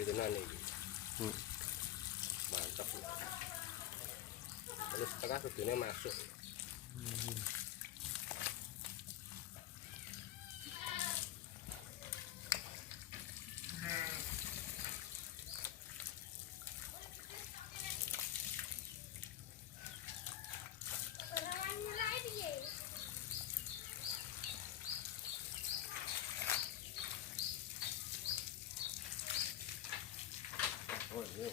gede tenan iki. Mantap. Terus setengah gedene masuk. Oh, ini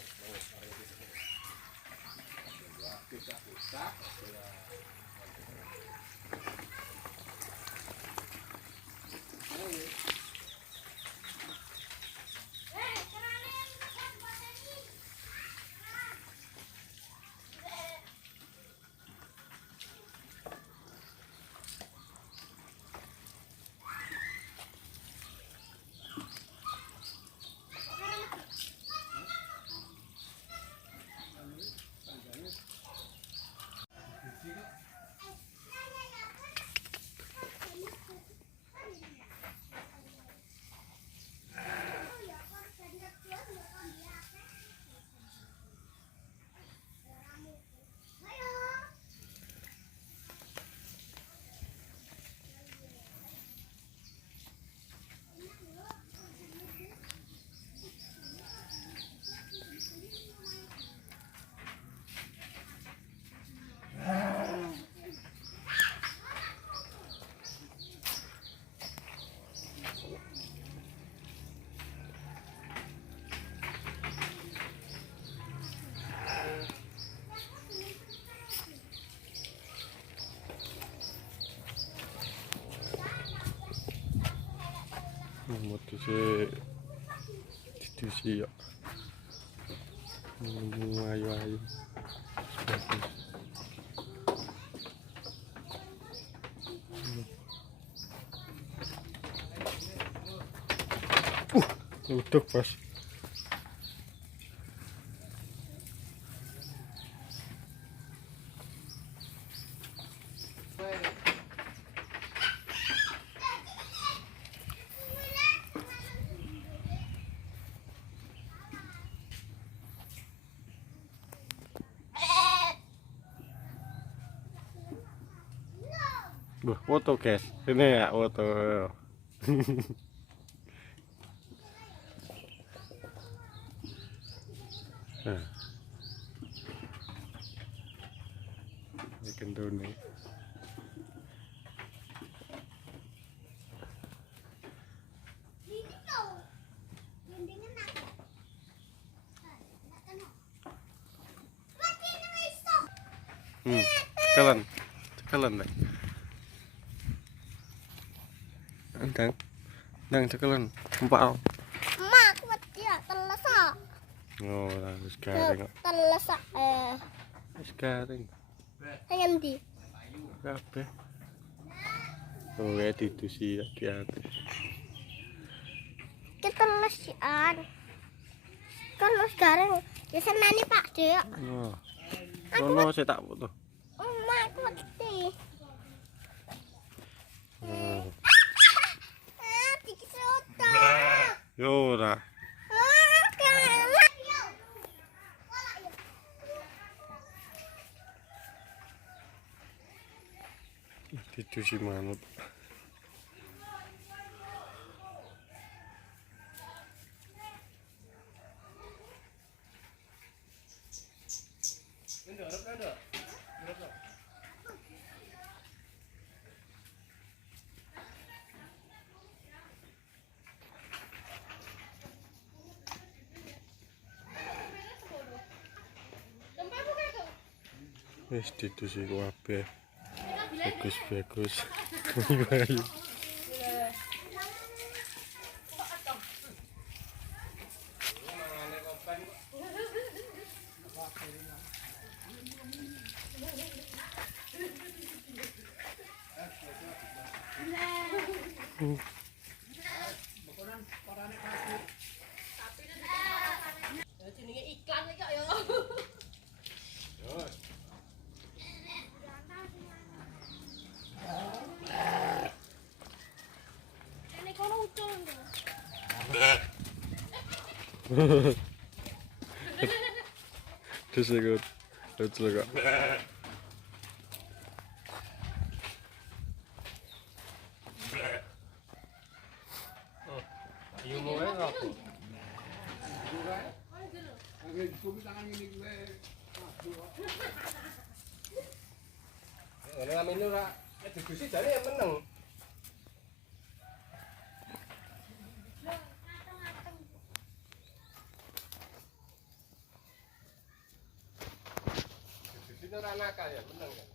modusnya didusi ya. Ayu-ayu. Uduk pas. Foto guys, ini ya foto. Nah, ini kendone. Cekalan, cekalan deh. Ndang cekalan, empal. Mak, ya telesak. Oh, harus garing. Telesak Wis garing. Pengen di. Kabeh. Oh, ya didusi hati-hati. Kita lesian. Kan los garing. Ya senani Pak Dek. Oh. Ono saya tak foto. Mak, wedi. Dikit foto. Yo ora. Didusi manut. Wis didusi kabeh. Bagus-bagus. Ayu-ayu. Terus ikut. Lucu kok. Ayo mau apa? Ini ngamen ora, digusi jare ya meneng. Digusi ora nakal ya meneng ya.